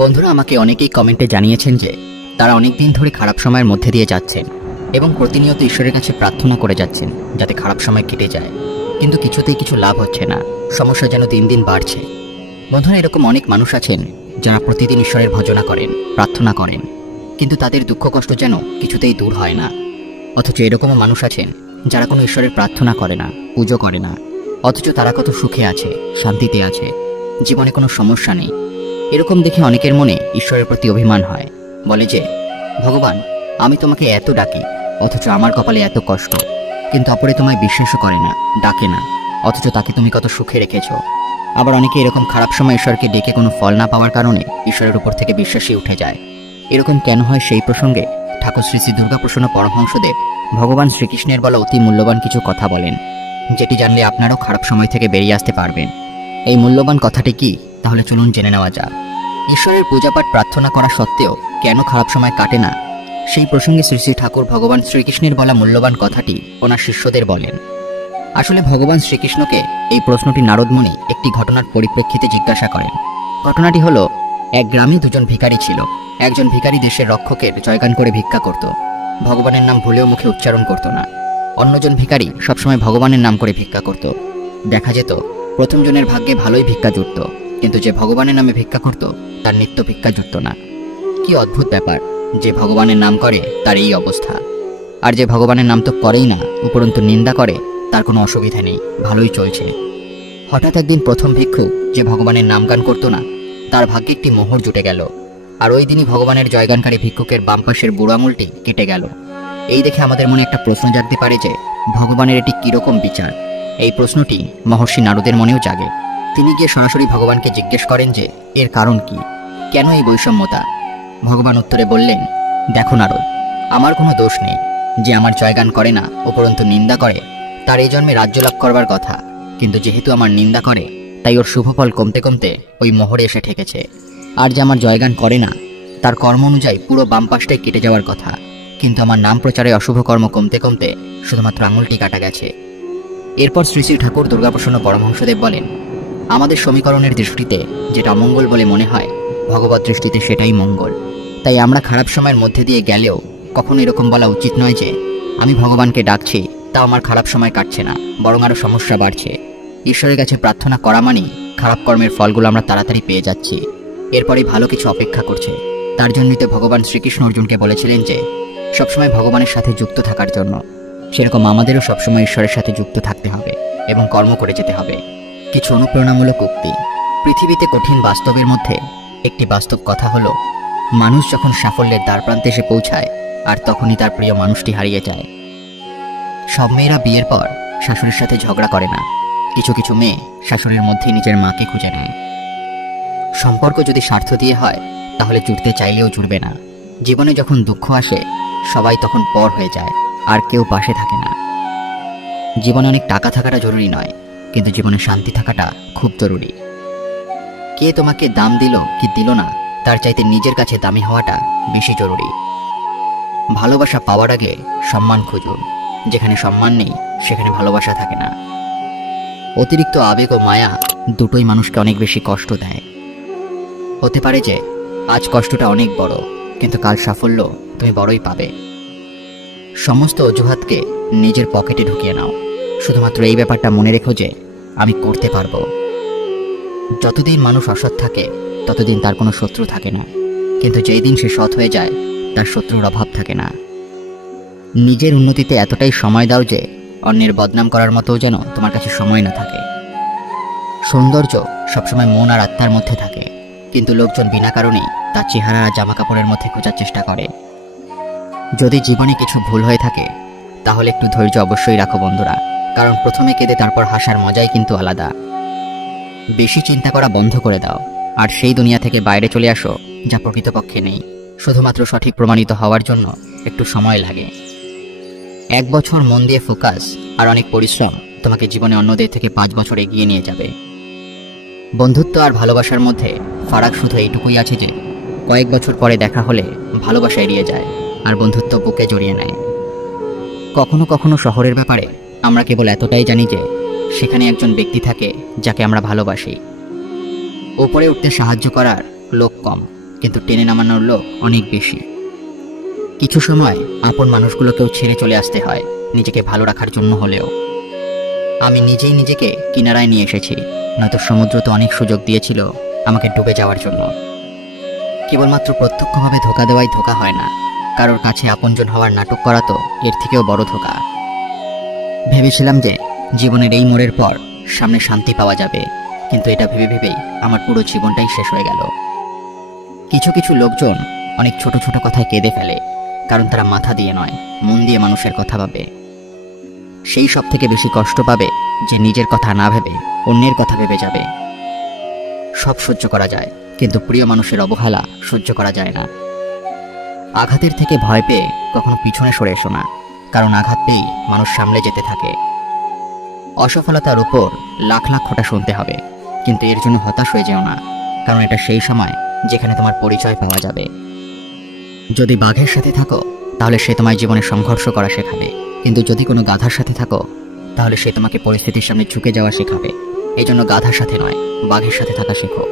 বন্ধুরা আমাকে অনেকেই কমেন্টে জানিয়েছেন যে তারা অনেক দিন ধরে খারাপ সময়ের মধ্যে দিয়ে যাচ্ছেন এবং প্রতিনিয়ত ঈশ্বরের কাছে প্রার্থনা করে যাচ্ছেন যাতে খারাপ সময় কেটে যায়, কিন্তু কিছুতেই কিছু লাভ হচ্ছে না। সমস্যা যেন দিন দিন বাড়ছে। বন্ধুরা, এরকম অনেক মানুষ আছেন যারা প্রতিদিন ঈশ্বরের ভজনা করেন, প্রার্থনা করেন, কিন্তু তাদের দুঃখ কষ্ট যেন কিছুতেই দূর হয় না। অথচ এরকমও মানুষ আছেন যারা কোনো ঈশ্বরের প্রার্থনা করে না, পুজো করে না, অথচ তারা কত সুখে আছে, শান্তিতে আছে, জীবনে কোনো সমস্যা নেই। এরকম দেখে অনেকের মনে ঈশ্বরের প্রতি অভিমান হয়, বলে যে ভগবান, আমি তোমাকে এত ডাকি অথচ আমার কপালে এত কষ্ট, কিন্তু অপরে তোমায় বিশ্বাসও করে না, ডাকে না, অথচ তাকে তুমি কত সুখে রেখেছ। আবার অনেকে এরকম খারাপ সময় ঈশ্বরকে ডেকে কোনো ফল না পাওয়ার কারণে ঈশ্বরের উপর থেকে বিশ্বাসই উঠে যায়। এরকম কেন হয় সেই প্রসঙ্গে ঠাকুর শ্রী শ্রী দুর্গাপ্রসন্ন পরমহংসদেব ভগবান শ্রীকৃষ্ণের বলা অতি মূল্যবান কিছু কথা বলেন, যেটি জানলে আপনারাও খারাপ সময় থেকে বেরিয়ে আসতে পারবেন। এই মূল্যবান কথাটি কি, তাহলে চলুন জেনে নেওয়া যাক। ঈশ্বরের পূজাপাঠ প্রার্থনা করা সত্ত্বেও কেন খারাপ সময় কাটে না, সেই প্রসঙ্গে শ্রী শ্রী ঠাকুর ভগবান শ্রীকৃষ্ণের বলা মূল্যবান কথাটি ওনার শিষ্যদের বলেন। আসলে ভগবান শ্রীকৃষ্ণকে এই প্রশ্নটি নারদমুনি একটি ঘটনার পরিপ্রেক্ষিতে জিজ্ঞাসা করেন। ঘটনাটি হলো, এক গ্রামে দুজন ভিখারি ছিল। একজন ভিখারি দেশের রক্ষকের জয়গান করে ভিক্ষা করত, ভগবানের নাম ভুলেও মুখে উচ্চারণ করত না। অন্যজন ভিখারি সবসময় ভগবানের নাম করে ভিক্ষা করত। দেখা যেত প্রথম জনের ভাগ্যে ভালোই ভিক্ষা জুটত, কিন্তু যে ভগবানের নামে ভিক্ষা করত তার নিত্য ভিক্ষা জুটত না। কি অদ্ভুত ব্যাপার, যে ভগবানের নাম করে তার এই অবস্থা, আর যে ভগবানের নাম তো করেই না, উপরন্তু নিন্দা করে, তার কোনো অসুবিধা নেই, ভালোই চলছে। হঠাৎ একদিন প্রথম ভিক্ষু, যে ভগবানের নাম গান করতো না, তার ভাগ্যে একটি মোহর জুটে গেল, আর ওই দিনই ভগবানের জয়গানকারী ভিক্ষুকের বাম পাশের বুড়ো আঙুলটি কেটে গেল। এই দেখে আমাদের মনে একটা প্রশ্ন জাগতে পারে যে ভগবানের এটি কিরকম বিচার। এই প্রশ্নটি মহর্ষি নারদের মনেও জাগে। তিনি গিয়ে সরাসরি ভগবানকে জিজ্ঞেস করেন যে এর কারণ কি, কেন এই বৈষম্যতা। ভগবান উত্তরে বললেন, দেখো নারদ, আমার কোনো দোষ নেই। যে আমার জয়গান করে না, উপরন্তু নিন্দা করে, তার এই জন্মে রাজ্য লাভ করবার কথা, কিন্তু যেহেতু আমার নিন্দা করে, তাই ওর শুভফল কমতে কমতে ওই মোহরে এসে ঠেকেছে। আর যে আমার জয়গান করে না, তার কর্ম অনুযায়ী পুরো বাম পাশটাই কেটে যাওয়ার কথা, কিন্তু আমার নাম প্রচারে অশুভ কর্ম কমতে কমতে শুধুমাত্র আঙুলটি কাটা গেছে। এরপর শ্রী শ্রী ঠাকুর দুর্গাপ্রসন্ন পরমহংসদেব বলেন, আমাদের সমীকরণের দৃষ্টিতে যেটা অমঙ্গল বলে মনে হয়, ভগবত দৃষ্টিতে সেটাই মঙ্গল। তাই আমরা খারাপ সময়ের মধ্যে দিয়ে গেলেও কখনো এরকম বলা উচিত নয় যে আমি ভগবানকে ডাকছি, তাও আমার খারাপ সময় কাটছে না, বরং আরও সমস্যা বাড়ছে। ঈশ্বরের কাছে প্রার্থনা করা মানেই খারাপ কর্মের ফলগুলো আমরা তাড়াতাড়ি পেয়ে যাচ্ছি, এরপরেই ভালো কিছু অপেক্ষা করছে। তার জন্যই তো ভগবান শ্রীকৃষ্ণ অর্জুনকে বলেছিলেন যে সবসময় ভগবানের সাথে যুক্ত থাকার জন্য। সেরকম আমাদেরও সবসময় ঈশ্বরের সাথে যুক্ত থাকতে হবে এবং কর্ম করে যেতে হবে। কিছু অনুপ্রেরণামূলক উক্তি। পৃথিবীতে কঠিন বাস্তবের মধ্যে একটি বাস্তব কথা হলো, মানুষ যখন সাফল্যের দ্বারপ্রান্তে এসে পৌঁছায় আর তখনই তার প্রিয় মানুষটি হারিয়ে যায়। সব মেয়েরা বিয়ের পর শাশুড়ির সাথে ঝগড়া করে না, কিছু কিছু মেয়ে শাশুড়ির মধ্যেই নিজের মাকে খুঁজে নেয়। সম্পর্ক যদি স্বার্থ দিয়ে হয় তাহলে জুড়তে চাইলেও জুড়বে না। জীবনে যখন দুঃখ আসে সবাই তখন পর হয়ে যায়, আর কেউ পাশে থাকে না। জীবনে অনেক টাকা থাকাটা জরুরি নয়, কিন্তু জীবনে শান্তি থাকাটা খুব জরুরি। কে তোমাকে দাম দিল কি দিল না, তার চাইতে নিজের কাছে দামি হওয়াটা বেশি জরুরি। ভালোবাসা পাওয়ার আগে সম্মান খুঁজুন, যেখানে সম্মান নেই সেখানে ভালোবাসা থাকে না। অতিরিক্ত আবেগ ও মায়া দুটোই মানুষকে অনেক বেশি কষ্ট দেয়। হতে পারে যে আজ কষ্টটা অনেক বড়, কিন্তু কাল সাফল্য তুমি বড়ই পাবে। সমস্ত অজুহাতকে নিজের পকেটে ঢুকিয়ে নাও, শুধুমাত্র এই ব্যাপারটা মনে রেখো যে আমি করতে পারবো। যতদিন মানুষ অসৎ থাকে ততদিন তার কোনো শত্রু থাকে না, কিন্তু যেই দিন সে সৎ হয়ে যায় তার শত্রুর অভাব থাকে না। নিজের উন্নতিতে এতটাই সময় দাও যে অন্যের বদনাম করার মতো যেন তোমার কাছে সময় না থাকে। সৌন্দর্য সবসময় মন আর আত্মার মধ্যে থাকে, কিন্তু লোকজন বিনা কারণেই তার চেহারা আর জামা কাপড়ের মধ্যে খোঁজার চেষ্টা করে। যদি জীবনে কিছু ভুল হয়ে থাকে তাহলে একটু ধৈর্য অবশ্যই রাখো বন্ধুরা, কারণ প্রথমে কেঁদে তারপর হাসার মজাই কিন্তু আলাদা। বেশি চিন্তা করা বন্ধ করে দাও, আর সেই দুনিয়া থেকে বাইরে চলে আসো যা প্রকৃতপক্ষে নেই। শুধুমাত্র সঠিক প্রমাণিত হওয়ার জন্য একটু সময় লাগে। 1 বছর মন দিয়ে ফোকাস আর অনেক পরিশ্রম তোমাকে জীবনে অন্যদের থেকে 5 বছর এগিয়ে নিয়ে যাবে। বন্ধুত্ব আর ভালোবাসার মধ্যে ফারাক শুধু এইটুকুই আছে যে কয়েক বছর পরে দেখা হলে ভালোবাসা এড়িয়ে যায় আর বন্ধুত্ব বুকে জড়িয়ে নেয়। কখনো কখনো শহরের ব্যাপারে আমরা কেবল এতটাই জানি যে সেখানে একজন ব্যক্তি থাকে যাকে আমরা ভালোবাসি। উপরে উঠতে সাহায্য করার লোক কম, কিন্তু টেনে নামানোর লোক অনেক বেশি। কিছু সময় আপন মানুষগুলোকেও ছেড়ে চলে আসতে হয়, নিজেকে ভালো রাখার জন্য হলেও। আমি নিজেই নিজেকে কিনারায় নিয়ে এসেছি, নয়তো সমুদ্র তো অনেক সুযোগ দিয়েছিল আমাকে ডুবে যাওয়ার জন্য। কেবলমাত্র প্রত্যক্ষভাবে ধোঁকা দেওয়াই ধোঁকা হয় না, কারোর কাছে আপনজন হওয়ার নাটক করা তো এর থেকেও বড় ধোঁকা। ভেবেছিলাম যে জীবনের এই মোড়ের পর সামনে শান্তি পাওয়া যাবে, কিন্তু এটা ভেবে ভেবেই আমার পুরো জীবনটাই শেষ হয়ে গেল। কিছু কিছু লোকজন অনেক ছোট ছোট কথায় কেঁদে ফেলে, কারণ তারা মাথা দিয়ে নয়, মন দিয়ে মানুষের কথা ভাবে। সেই সব থেকে বেশি কষ্ট পাবে যে নিজের কথা না ভেবে অন্যের কথা ভেবে যাবে। সব সহ্য করা যায়, কিন্তু প্রিয় মানুষের অবহেলা সহ্য করা যায় না। আঘাতের থেকে ভয় পেয়ে কখনো পিছনে সরে এসো না, কারণ আঘাত পেয়েই মানুষ সামলে যেতে থাকে। অসফলতার উপর লাখ লাখ খোঁটা শুনতে হবে, কিন্তু এর জন্য হতাশ হয়ে যেও না, কারণ এটা সেই সময় যেখানে তোমার পরিচয় পাওয়া যাবে। যদি বাঘের সাথে থাকো তাহলে সে তোমায় জীবনে সংঘর্ষ করা শেখাবে, কিন্তু যদি কোনো গাধার সাথে থাকো তাহলে সে তোমাকে পরিস্থিতির সামনে ঝুঁকে যাওয়া শেখাবে। এই জন্য গাধার সাথে নয়, বাঘের সাথে থাকা শেখো।